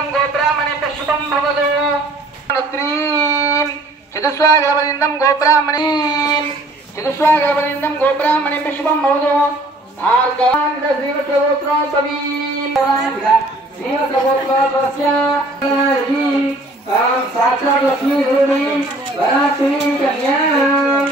గర్భనిందం గోబ్రాహ్మణేభ్య శుభం భవతు. చతుస్వాగర్భనిందం గోబ్రాహ్మణీం చతుస్వాగర్భనిందం గోబ్రాహ్మణేభ్య శుభం భవతు. భార్గవాంగ శ్రీవత్సగోత్రోత్సవీం శ్రీవత్సగోత్రోత్సవస్య సాక్షాత్ లక్ష్మీ రూపిణీం వరాత్రీం కన్యాం.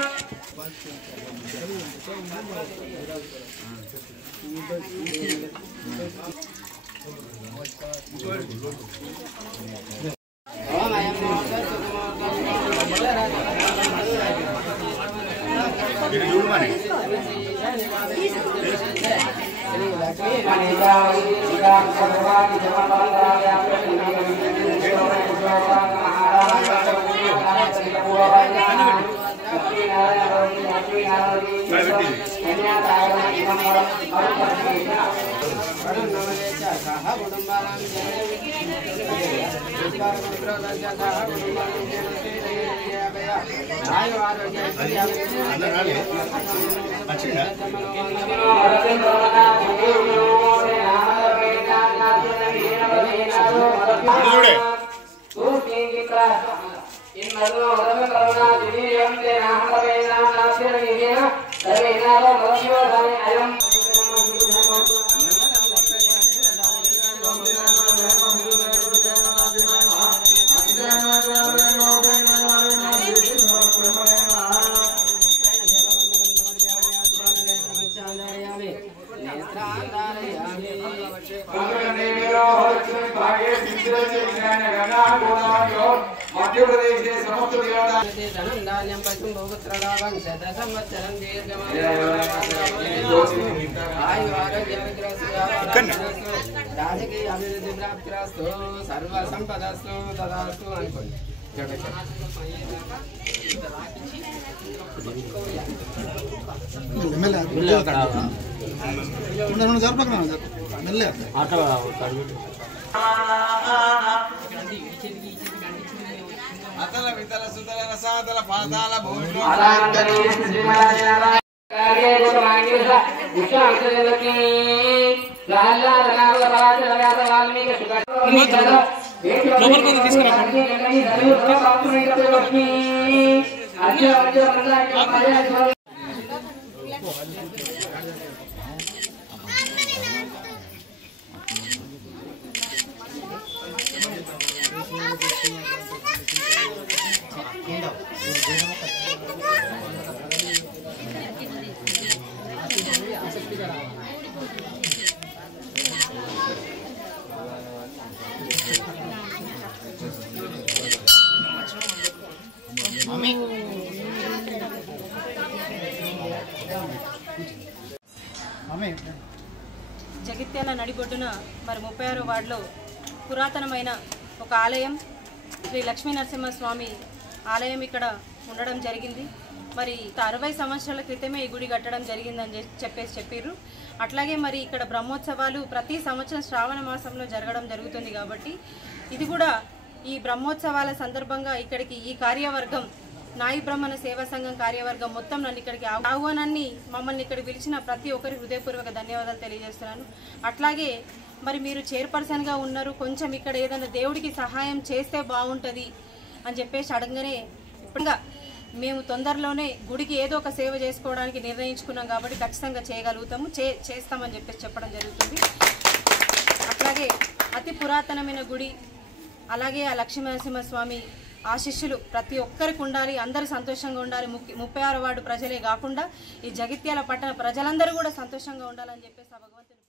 రాజకీయ అభివృద్ధి ప్రాప్తిరస్తు సర్వ సంపదస్తు తదాస్తు అనుకోండి. అతల వితల సుతల రసాతల పాతాల భూమి జగిత్యాల నడిబొడ్డున మరి 36వ వార్డులో పురాతనమైన ఒక ఆలయం శ్రీ లక్ష్మీ నరసింహస్వామి ఆలయం ఇక్కడ ఉండడం జరిగింది. మరి 60 సంవత్సరాల క్రితమే ఈ గుడి కట్టడం జరిగిందని చెప్పారు. అట్లాగే మరి ఇక్కడ బ్రహ్మోత్సవాలు ప్రతి సంవత్సరం శ్రావణ మాసంలో జరగడం జరుగుతుంది. కాబట్టి ఇది కూడా ఈ బ్రహ్మోత్సవాల సందర్భంగా ఇక్కడికి ఈ కార్యవర్గం నాయి బ్రహ్మణ సేవా సంఘం కార్యవర్గం మొత్తం నన్ను ఇక్కడికి ఆహ్వానాన్ని మమ్మల్ని ఇక్కడ పిలిచిన ప్రతి ఒక్కరి హృదయపూర్వక ధన్యవాదాలు తెలియజేస్తున్నాను. అట్లాగే మరి మీరు చైర్పర్సన్గా ఉన్నారు, కొంచెం ఇక్కడ ఏదైనా దేవుడికి సహాయం చేస్తే బాగుంటుంది అని చెప్పేసి అడగగానే ఇప్పుడుగా మేము తొందరలోనే గుడికి ఏదో ఒక సేవ చేసుకోవడానికి నిర్ణయించుకున్నాం. కాబట్టి ఖచ్చితంగా చేయగలుగుతాము, చేస్తామని చెప్పేసి చెప్పడం జరుగుతుంది. అట్లాగే అతి పురాతనమైన గుడి, అలాగే ఆ లక్ష్మీ నరసింహస్వామి ఆశీస్సులు ప్రతి ఒక్కరికి ఉండాలి, అందరూ సంతోషంగా ఉండాలి. 36వ వార్డు ప్రజలే కాకుండా ఈ జగిత్యాల పట్టణ ప్రజలందరూ కూడా సంతోషంగా ఉండాలని చెప్పేసి భగవంతుని